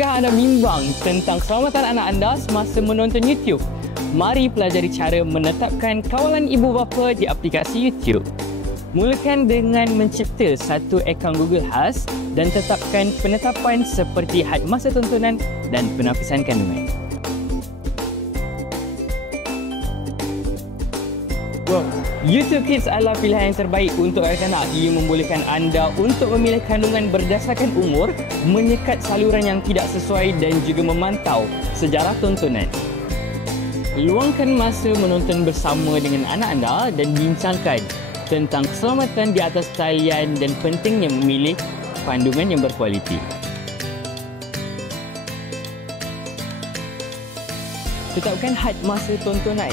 Adakah anda bimbang tentang keselamatan anak anda semasa menonton YouTube? Mari pelajari cara menetapkan kawalan ibu bapa di aplikasi YouTube. Mulakan dengan mencipta satu akaun Google khas dan tetapkan penetapan seperti had masa tontonan dan penapisan kandungan. Wow, YouTube Kids adalah pilihan yang terbaik untuk anak-anak. Ia membolehkan anda untuk memilih kandungan berdasarkan umur, menyekat saluran yang tidak sesuai dan juga memantau sejarah tontonan. Luangkan masa menonton bersama dengan anak anda dan bincangkan tentang keselamatan di atas talian dan pentingnya memilih kandungan yang berkualiti. Tetapkan had masa tontonan.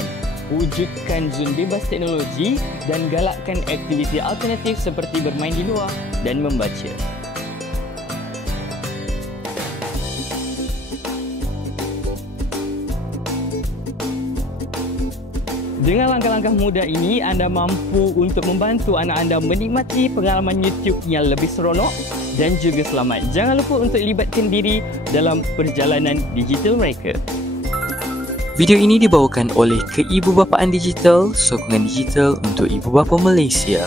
Wujudkan zon bebas teknologi dan galakkan aktiviti alternatif seperti bermain di luar dan membaca. Dengan langkah-langkah mudah ini, anda mampu untuk membantu anak anda menikmati pengalaman YouTube yang lebih seronok dan juga selamat. Jangan lupa untuk libatkan diri dalam perjalanan digital mereka. Video ini dibawakan oleh Keibubapaan Digital, sokongan digital untuk ibu bapa Malaysia.